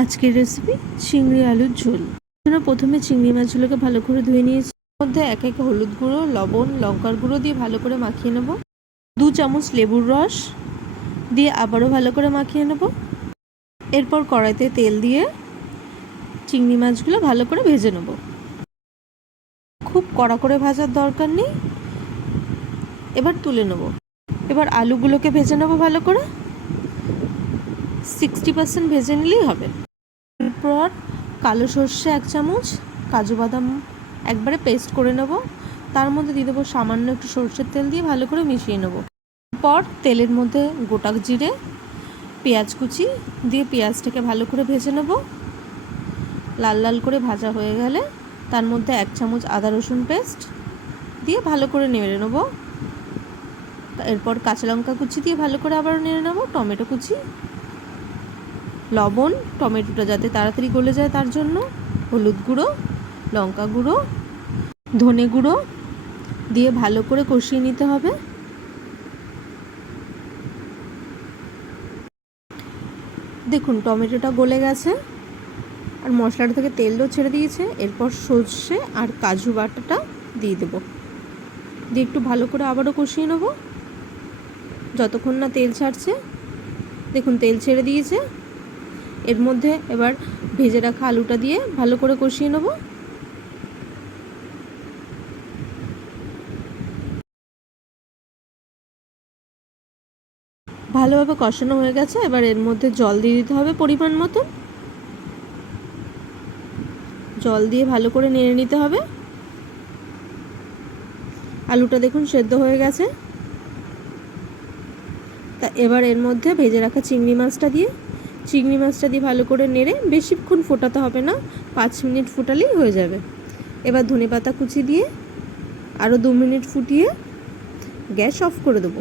আজকের রেসিপি চিংড়ি আলুর ঝোল। প্রথমে চিংড়ি মাছগুলোকে ভালো করে ধুয়ে নিয়েছি। মধ্যে এক এক হলুদ গুঁড়ো, লবণ, লঙ্কার গুঁড়ো দিয়ে ভালো করে মাখিয়ে নেব। দু চামচ লেবুর রস দিয়ে আবারও ভালো করে মাখিয়ে নেব। এরপর কড়াইতে তেল দিয়ে চিংড়ি মাছগুলো ভালো করে ভেজে নেব। খুব কড়া করে ভাজার দরকার নেই। এবার তুলে নেব। এবার আলুগুলোকে ভেজে নেব ভালো করে। সিক্সটি পার্সেন্ট ভেজে নিলেই হবে। এরপর কালো সর্ষে এক চামচ, কাজু বাদাম একবারে পেস্ট করে নেব। তার মধ্যে দিয়ে দেবো সামান্য একটু সর্ষের তেল দিয়ে ভালো করে মিশিয়ে নেব। পর তেলের মধ্যে গোটা জিরে, পেঁয়াজ কুচি দিয়ে পেঁয়াজটাকে ভালো করে ভেজে নেব। লাল লাল করে ভাজা হয়ে গেলে তার মধ্যে এক চামচ আদা রসুন পেস্ট দিয়ে ভালো করে নেড়ে নেব। এরপর কাঁচা লঙ্কা কুচি দিয়ে ভালো করে আবার নেড়ে নেব, টমেটো কুচি লবণ, টমেটোটা যাতে তাড়াতাড়ি গলে যায় তার জন্য, হলুদ গুঁড়ো, লঙ্কা গুঁড়ো, ধনে গুঁড়ো দিয়ে ভালো করে কষিয়ে নিতে হবে। দেখুন, টমেটোটা গলে গেছে আর মশলাটা থেকে তেলও ছেড়ে দিয়েছে। এরপর সর্ষে আর কাজু বাটাটা দিয়ে দেবো। দিয়ে একটু ভালো করে আবারও কষিয়ে নেব। যতক্ষণ না তেল ছাড়ছে, দেখুন তেল ছেড়ে দিয়েছে। এর মধ্যে এবার ভেজে রাখা আলুটা দিয়ে ভালো করে কষিয়ে নেব। ভালোভাবে কষানো হয়ে গেছে, এবার এর মধ্যে জল দিয়ে দিতে হবে পরিমাণ মতো। জল দিয়ে ভালো করে নেড়ে নিতে হবে। আলুটা দেখুন সেদ্ধ হয়ে গেছে। তা এবার এর মধ্যে ভেজে রাখা চিংড়ি মাছটা দিয়ে চিংড়ি মাছটা দিয়ে ভালো করে নেড়ে বেশিক্ষণ ফোটাতে হবে না, পাঁচ মিনিট ফোটালেই হয়ে যাবে। এবার ধনে পাতা কুচি দিয়ে আরও দু মিনিট ফুটিয়ে গ্যাস অফ করে দেবো।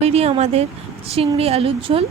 তৈরি আমাদের চিংড়ি আলুর ঝোল।